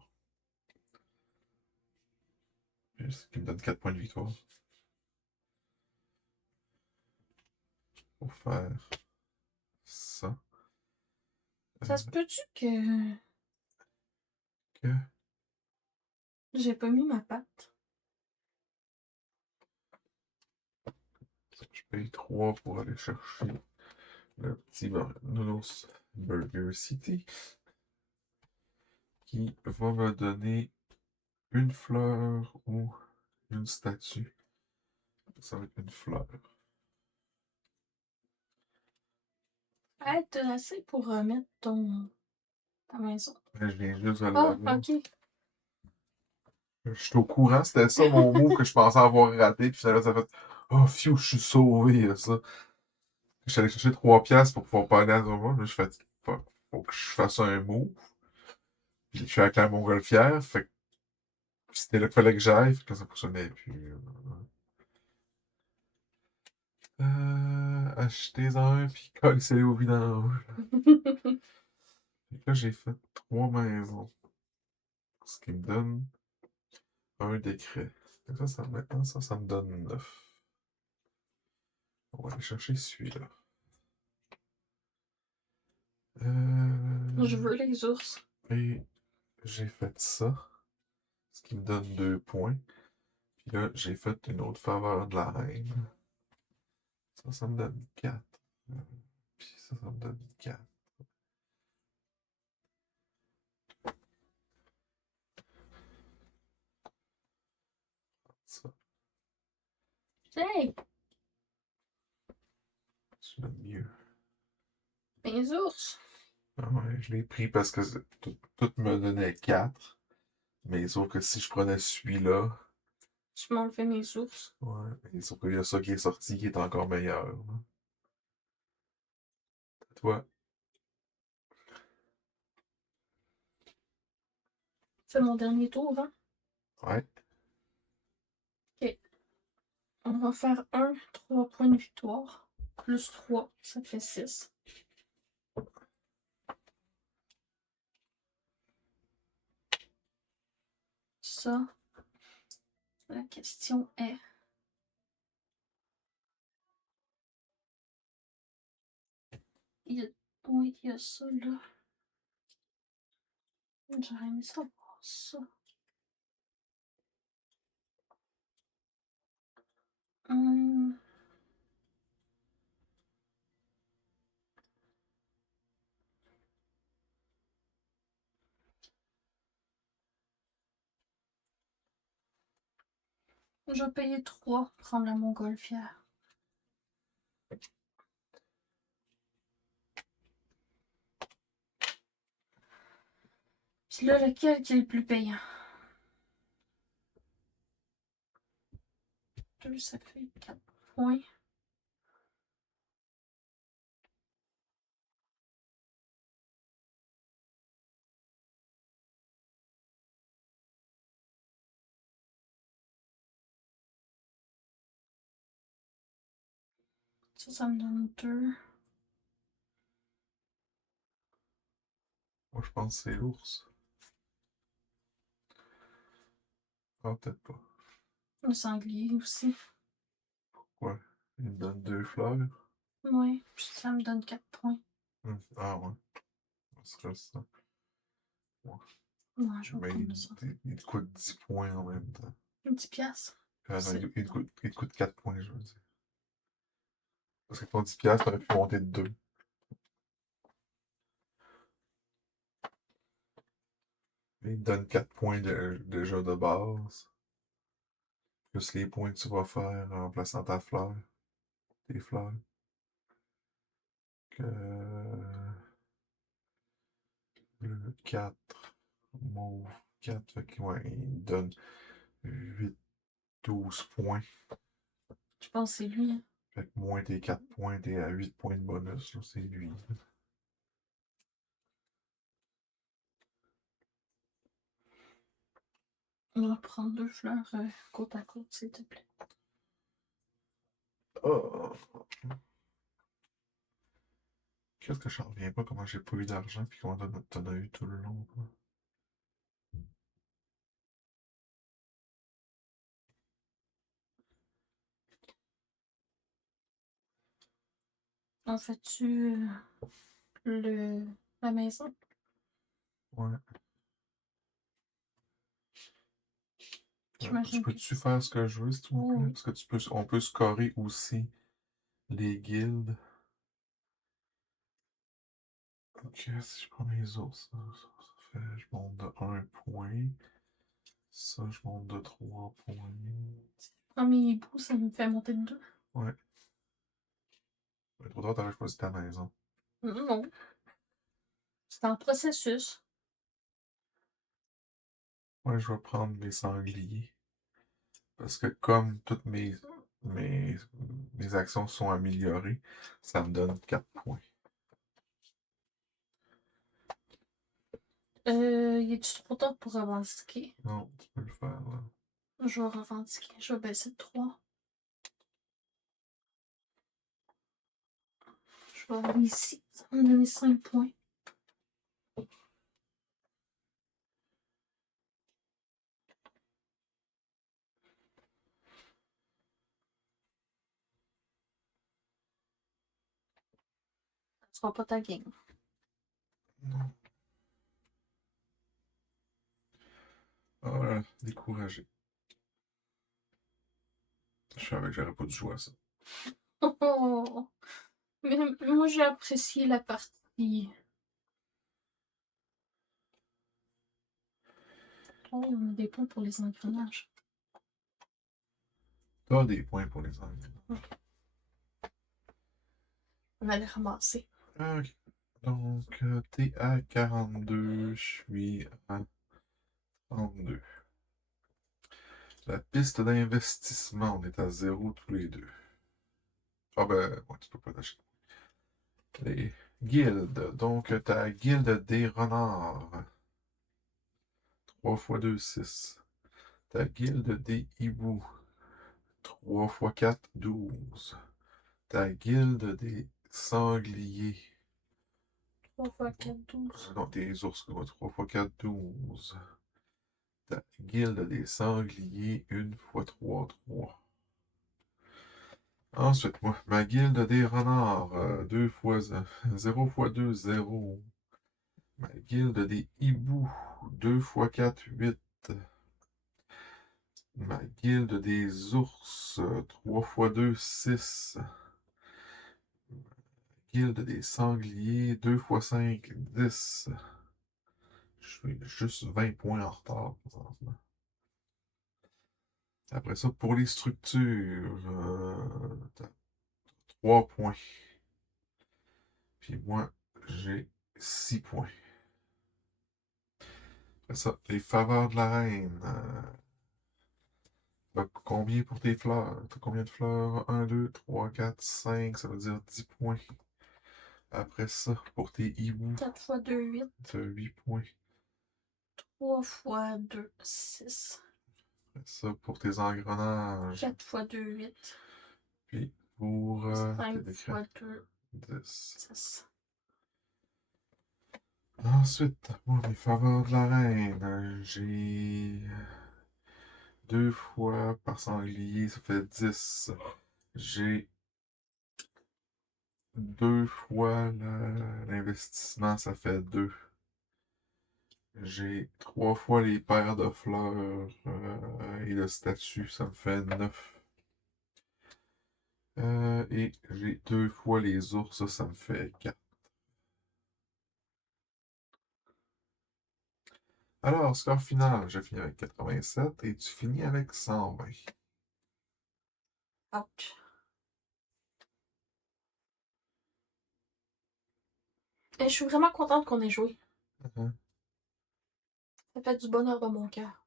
Et ce qui me donne 4 points de victoire. Pour faire ça. Ça se peut-tu que Que j'ai pas mis ma patte? je paye 3 pour aller chercher le petit Nounours Burger City. Qui va me donner une fleur ou une statue. Ça va être une fleur. Hey, t'as assez pour remettre ta maison. Je viens juste de Ah, l'avoir. ok. Je suis au courant, c'était ça mon mot que je pensais avoir raté. Puis finalement, ça fait oh, phew, je suis sauvé, ça. Je suis allé chercher 3 piastres pour pouvoir parler à Zoma. Mais je fais, faut que je fasse un move. Puis je suis avec la montgolfière. Fait que c'était là qu'il fallait que j'aille. Fait que là, ça fonctionnait plus. Achetez-en un, puis collez au vidange. Fait que là, j'ai fait 3 maisons. Ce qui me donne un décret. Maintenant, ça me donne 9. On va aller chercher celui-là. Je veux les ours. Et j'ai fait ça. Ce qui me donne 2 points. Puis là, j'ai fait une autre faveur de la reine. Ça me donne 4. Puis ça me donne 4. Ça, Hey, je donne mieux. mes ours. Ah ouais, je l'ai pris parce que tout me donnait 4. Mais sauf que si je prenais celui-là, Tu m'as enlevé mes ours. ouais, mais sauf qu'il y a ça qui est sorti qui est encore meilleur. Là. Toi, C'est mon dernier tour, hein? ouais. Ok. On va faire 3 points de victoire. Plus 3, ça fait 6. Ça, la question est... Oui, il y a ça là. J'aurais aimé ça voir ça. Hum, je vais payer 3 pour prendre la montgolfière. Puis là, lequel qui est le plus payant? 2, ça fait 4 points. Ça me donne 2. Moi, je pense que c'est l'ours. Ah, peut-être pas. Le sanglier aussi. Ouais. Il me donne 2 fleurs. Ouais, puis ça me donne 4 points. Ah, ouais. Ce serait ça. Ouais, je vais Mais prendre ça. il te coûte 10 points en même temps. 10 piastres. Ah non, C'est- il te coûte 4 points, je veux dire. Parce que ton 10 piastres, t'aurais pu monter de 2. Mais il te donne 4 points déjà de base. Plus les points que tu vas faire en plaçant ta fleur. Tes fleurs. Que... Le 4. Mauve 4. Fait que, ouais, il te donne 8, 12 points. Je pense que c'est lui. Hein. Fait que moins tes 4 points, t'es à 8 points de bonus. Là, c'est lui. On va prendre 2 fleurs côte à côte, s'il te plaît. Oh. Qu'est-ce que j'en reviens pas, comment j'ai pas eu d'argent, puis comment t'en as eu tout le long, quoi. En fait-tu la maison? Ouais. Tu J'imagine que... peux-tu faire ce que je veux, s'il te plaît? Oui. Parce que on peut scorer aussi les guildes. Ok, si je prends les autres, ça fait, je monte de 1 point. Ça, je monte de 3 points. Si je prends mes hiboux, ça me fait monter de 2. Ouais. Trop tard, t'aurais choisi ta maison. Non. C'est en processus. Ouais, je vais prendre les sangliers. Parce que comme toutes mes, mes actions sont améliorées, ça me donne 4 points. Il est trop tard pour revendiquer. Non, tu peux le faire, là. Je vais revendiquer. Je vais baisser de 3. Je vais aller ici. Ça va me donner 5 points. Ça sera pas ta game. Non. Oh là, découragé. Je savais que j'aurais pas dû jouer à ça. Oh. Mais moi, j'ai apprécié la partie. Oh, on a des points pour les engrenages. T'as des points pour les anglais. On va les ramasser. Ok. Donc, t'es à 42, je suis à 32. La piste d'investissement, on est à 0 tous les deux. Ah ben, ouais, tu peux pas t'acheter. Les guildes. Donc, ta guilde des renards. 3 x 2, 6. Ta guilde des hiboux. 3 x 4, 12. Ta guilde des sangliers. 3 fois 4, 12. Non, des ours, 3 x 4, 12. Ta guilde des sangliers, 1 x 3, 3. Ensuite, moi, ma guilde des renards, 2 fois 0 x 2, 0. Ma guilde des hiboux, 2 x 4, 8. Ma guilde des ours, 3 x 2, 6. Guilde des sangliers, 2 x 5, 10. Je suis juste 20 points en retard présentement. Après ça, pour les structures, 3 points. Puis moi, j'ai 6 points. C'est ça, les faveurs de la reine. Combien pour tes fleurs? T'as combien de fleurs? 1, 2, 3, 4, 5, ça veut dire 10 points. Après ça, pour tes hiboux, 4 x 2, 8. t'as 8 points. 3 x 2, 6. Après ça, pour tes engrenages. 4 x 2, 8. Puis pour 5 tes x décrets, 2, 10. 10. Ensuite, pour les faveurs de la reine, j'ai 2 fois par sanglier, ça fait 10. J'ai 2 fois l'investissement, ça fait 2. J'ai 3 fois les paires de fleurs et le statut, ça me fait 9. Et j'ai 2 fois les ours, ça me fait 4. Alors, score final, je finis avec 87 et tu finis avec 120. Ouch. Et je suis vraiment contente qu'on ait joué. Mhm. Ça fait du bonheur dans mon cœur.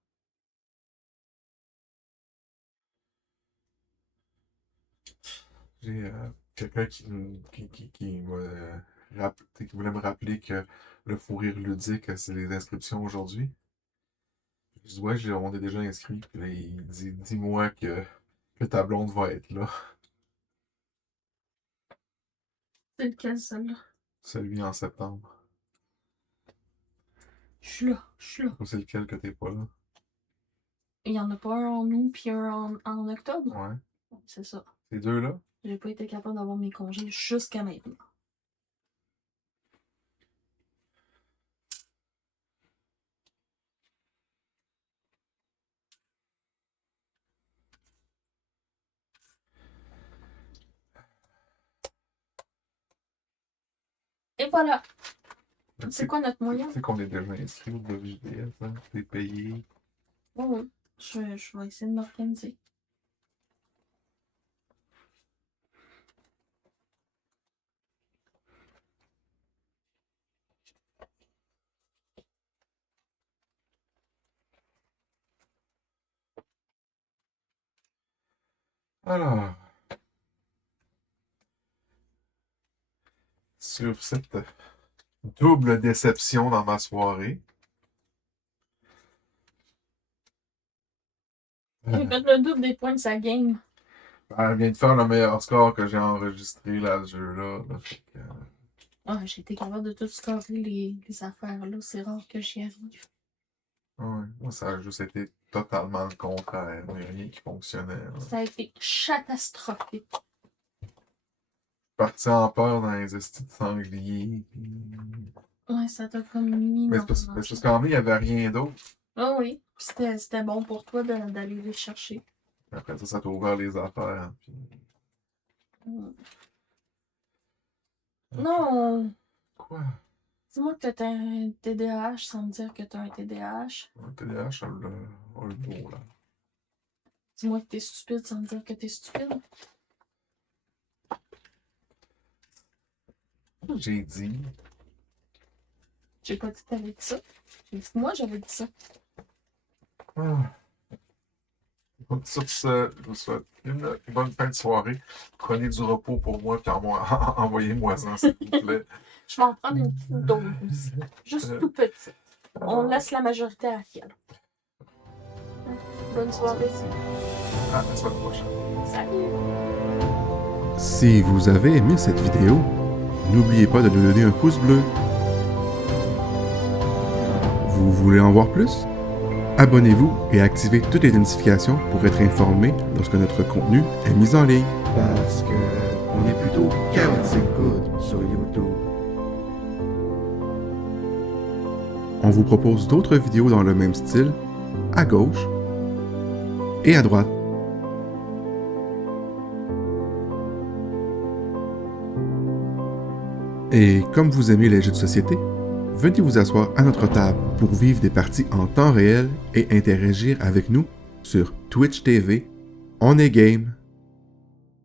J'ai quelqu'un qui voulait me rappeler que le fou rire ludique, c'est les inscriptions aujourd'hui. Je dis, ouais, on est déjà inscrit. Puis là, il dit, dis-moi que ta blonde va être là. C'est lequel, celle-là? Celui en septembre. Je suis là, je suis là. C'est lequel que t'es pas là? Il y en a pas un en août puis un en octobre? Ouais. C'est ça. Ces deux-là? J'ai pas été capable d'avoir mes congés jusqu'à maintenant. Et voilà. C'est quoi notre moyen? Tu sais qu'on est déjà inscrit au WJDS, hein? T'es payé. Oui, oui. Je vais essayer de m'organiser. Alors, sur cette double déception dans ma soirée, J'ai fait le double des points de sa game. elle vient de faire le meilleur score que j'ai enregistré là, ce jeu-là. Fait que, Ah, j'ai été capable de tout scorer les affaires là. C'est rare que j'y arrive. ouais, moi, ça a juste été totalement le contraire. Il n'y a rien qui fonctionnait. Là. Ça a été catastrophique. Parti en peur dans les estis de sangliers. Puis... Ouais, ça t'a comme mis Mais dans c'est parce qu'en vrai, il n'y avait rien d'autre. Ah oui. Puis c'était bon pour toi d'aller les chercher. Après ça t'a ouvert les affaires. Puis... Mm. Non! Quoi? Dis-moi que t'as un TDAH sans me dire que t'as un TDAH. Un TDAH, on le beau, là. Dis-moi que t'es stupide sans me dire que t'es stupide. J'ai dit. J'ai pas dit que t'avais dit ça. J'ai dit que moi j'avais dit ça. Ah. Sur ce, je vous souhaite une bonne fin de soirée. Prenez du repos pour moi, puis envoyez-moi-en, s'il vous plaît. Je vais en prendre une petite dose aussi. Juste tout petite. On laisse la majorité à Kiel. Bonne soirée. À la semaine prochaine. Salut! Si vous avez aimé cette vidéo, n'oubliez pas de nous donner un pouce bleu. Vous voulez en voir plus? Abonnez-vous et activez toutes les notifications pour être informé lorsque notre contenu est mis en ligne. Parce que on est plutôt chaotic good sur YouTube. On vous propose d'autres vidéos dans le même style, à gauche et à droite. Et comme vous aimez les jeux de société, venez vous asseoir à notre table pour vivre des parties en temps réel et interagir avec nous sur Twitch TV. On est game!